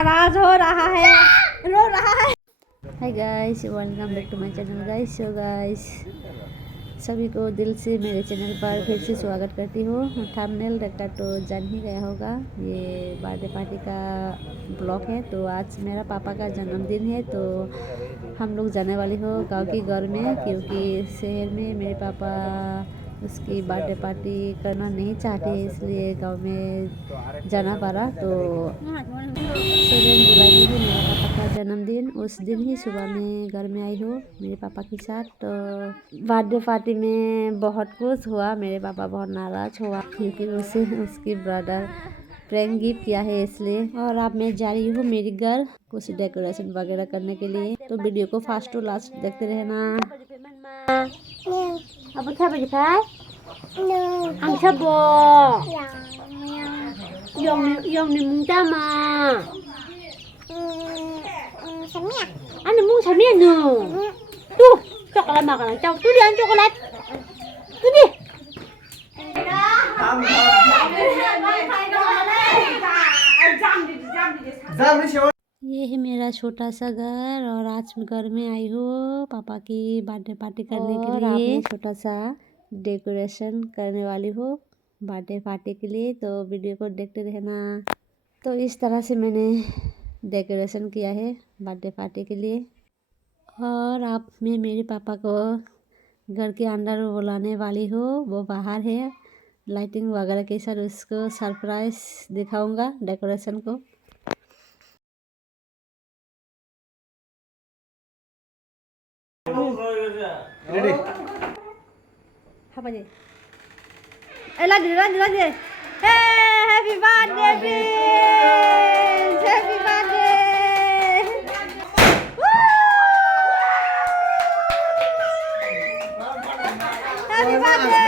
नाराज हो रहा है, रो रहा है। Hi guys, welcome back to my channel guys. So guys, सभी को दिल से मेरे चैनल पर फिर से स्वागत करती हूँ। थंबनेल देखकर तो जान ही गया होगा, ये बर्थडे पार्टी का ब्लॉग है। तो आज मेरा पापा का जन्मदिन है, तो हम लोग जाने वाले हो गांव की घर में, क्योंकि शहर में मेरे पापा उसकी बर्थडे पार्टी करना नहीं चाहते, इसलिए गांव में जाना पड़ा। तो 7 जुलाई में ही मेरा पापा का जन्मदिन, उस दिन ही सुबह में घर में आई हूँ मेरे पापा के साथ। तो बर्थडे पार्टी में बहुत कुछ हुआ, मेरे पापा बहुत नाराज़ हुआ क्योंकि उसे उसकी ब्रदर प्रैंक गिफ्ट किया है इसलिए। और अब मैं जा रही हूँ मेरी घर कुछ डेकोरेशन वगैरह करने के लिए, तो वीडियो को फास्ट टू लास्ट देखते रहना। अब क्या बजे खाए ang sabo yung ni mung tama samia ano mung samia no tu coklat makan chow tu dia coklat tu đi ये है मेरा छोटा सा घर, और आज घर में आई हूँ पापा की बर्थडे पार्टी करने के लिए। छोटा सा डेकोरेशन करने वाली हूँ बर्थडे पार्टी के लिए, तो वीडियो को देखते रहना। तो इस तरह से मैंने डेकोरेशन किया है बर्थडे पार्टी के लिए। और अब मैं मेरे पापा को घर के अंदर बुलाने वाली हूँ, वो बाहर है। लाइटिंग वगैरह के साथ उसको सरप्राइज दिखाऊंगा डेकोरेशन को। Ready? Apa aja? Lagi. Hey, happy birthday, Prince! Happy birthday! Woo! Happy birthday!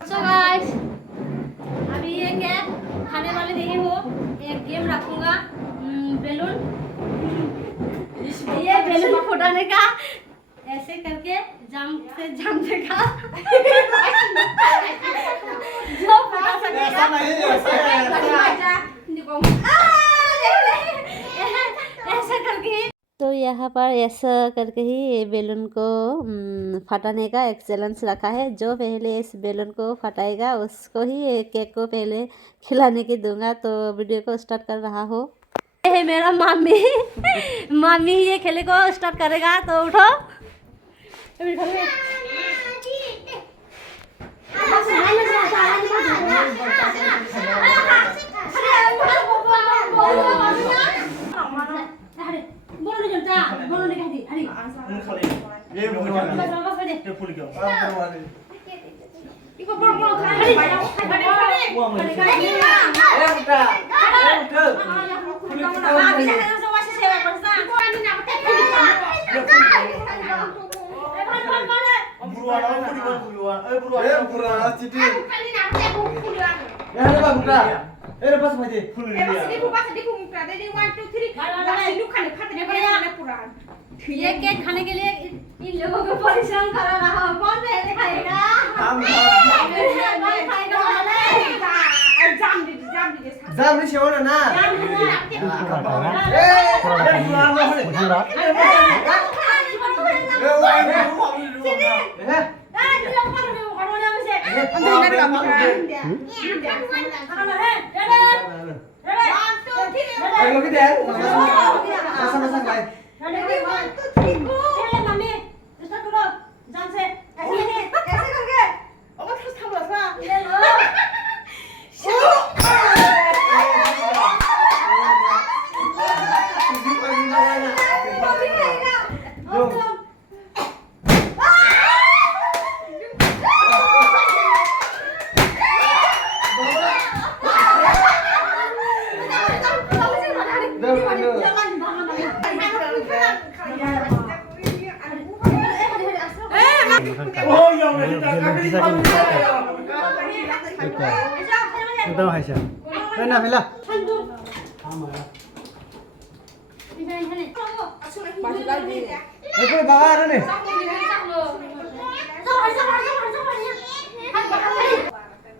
So guys, अभी ये क्या खाने वाले नहीं हो, एक गेम रखूंगा बैलून। ये बैलून फुटाने का, ऐसे करके जम देगा जो फटा सकेगा ऐसा करके। तो यहाँ पर ऐसा करके ही ये बैलून को फटाने का एक चैलेंज रखा है। जो पहले इस बैलून को फटाएगा उसको ही केक को पहले खिलाने की दूंगा। तो वीडियो को स्टार्ट कर रहा हो। ये है मेरा मामी ये खेले को स्टार्ट करेगा, तो उठो। ये केक खाने के लिए इन लोगों को परिश्रम कर रहा है कौन पहले खाएगा जाम नहीं शेव ना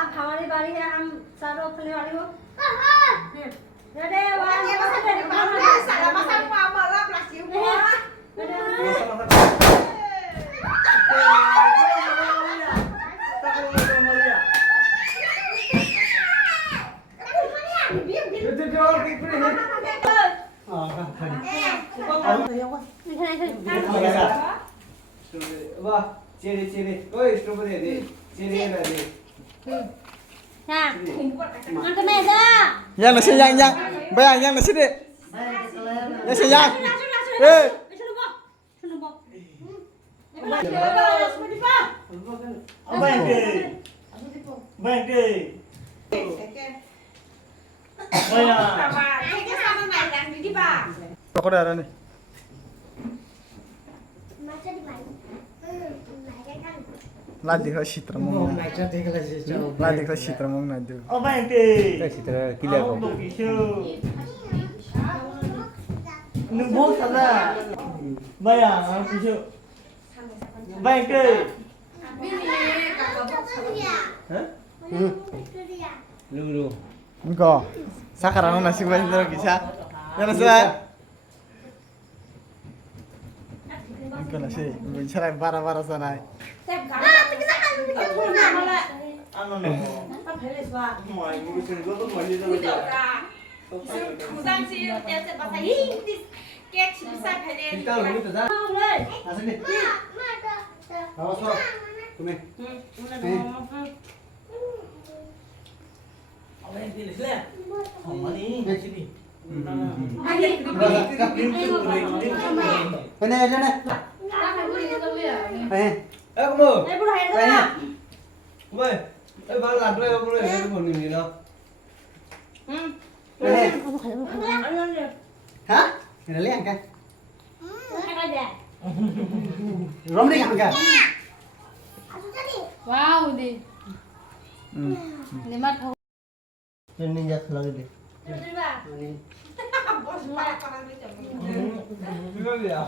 आप हमारी बारी है हम सारों खेलने वाली हो चेरी ओए स्ट्रॉबेरी दे चेरी ना दे Angkat meja. Yang nasi yang. Bayang yang nasi deh. Yang si yang. Eh. Kok ada nih? Ladi ka citra mo. Ladi ka citra mo na do. O बाइटे Citra clear ko. नुबो सदा बाया पिछो बाइटे लुलु Enggak. Sekarang nasi gua sendiri bisa. Ya nasi. Enggak nasi. Bicara bara-bara sana. ano ne mai mu se go to mai jo ja kita lu to da asli awas lo তুমি awak yang pilih lah mani sini Ini aja nih. kamu Ôi, ê bà làm đây không đây cái phần gì đâu? Hả? Ini liang kan? Rom đi ăn kan? Wow, di. Nikmat. Ini jat lagi deh. Cái gì à?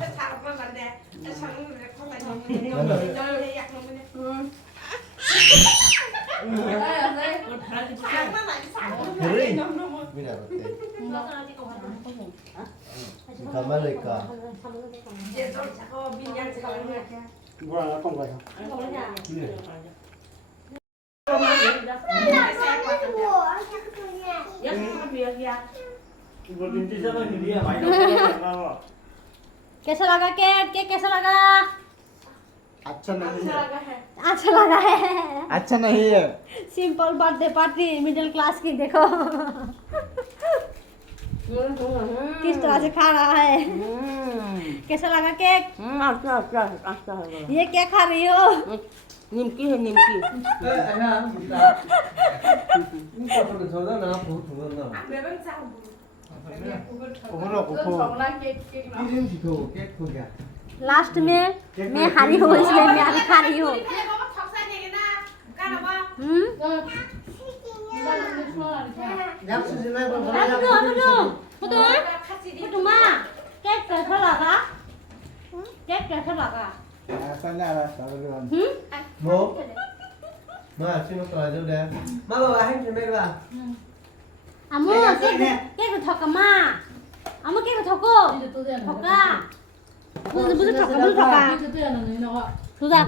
Kembali ke. Gua nggak tahu kan. कैसा लगा cake कैसा लगा? अच्छा नहीं है. अच्छा लगा है. अच्छा नहीं है. Simple birthday party middle class की देखो किस तरह से खा रहा है. कैसा लगा केक? अच्छा ये क्या खा रही हो? निमकी है निमकी लास्ट में मैं हारी हूँ इसलिए मैं अभी खा रही हूँ Amo, cái thọc cả ma. Amo cái thọc cô. Thọc cả. Bữa thọc cả. Thu ra.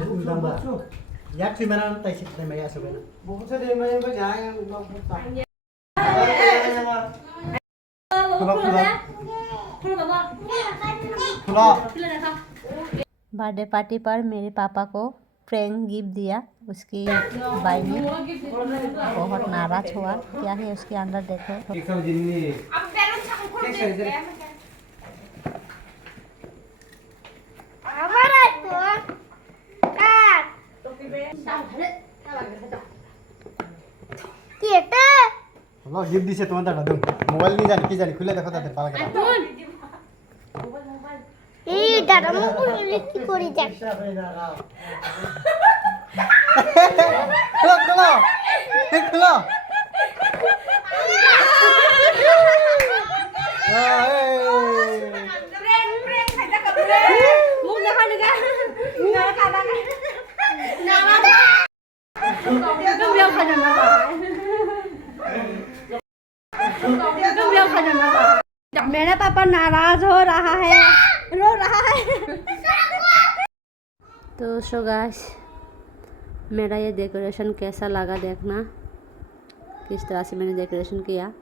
Yak si mana tay sit tay maya sa bena. Buku sa day maya ba jaya birthday party पर मेरे पापा को prank gift दिया उसकी by ने बहुत नाराज हुआ क्या है उसके अंदर देखो Allah gift दिसे तुम्हारा दादा दो मोबाइल नहीं जाने की जाने खुले देखो ताते पाला करा এই দাদা মোক কি কৰি যাক खुलो खुलो खुलो मुंह देखा लगा ना खाना तुम लोग खा जाना तुम लोग खा जाना मेरा पापा नाराज हो रहा है रो रहा है तो सो गाइस मेरा ये डेकोरेशन कैसा लगा देखना किस तरह से मैंने डेकोरेशन किया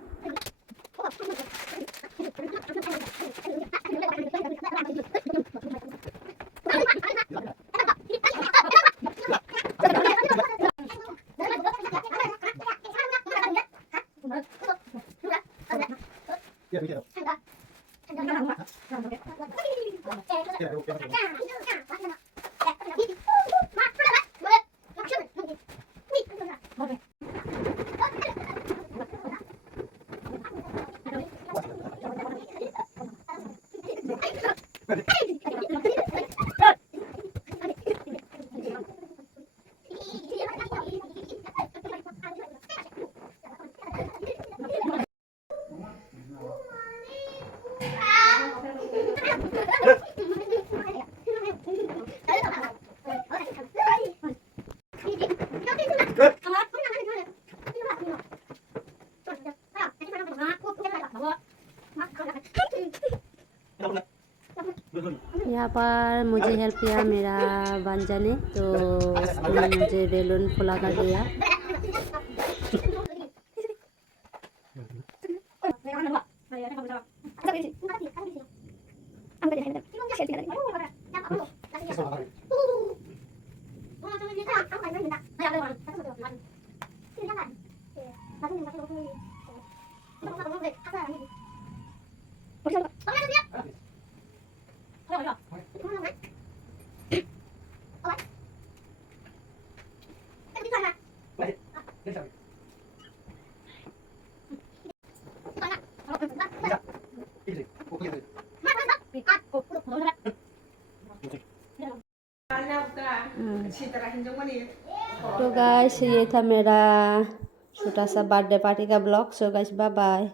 यहाँ पर मुझे हेल्प किया मेरा भांजा ने तो उसने मुझे बेलून फुला कर दिया तो गाइस ये था मेरा छोटा सा बर्थडे पार्टी का blog so guys bye bye.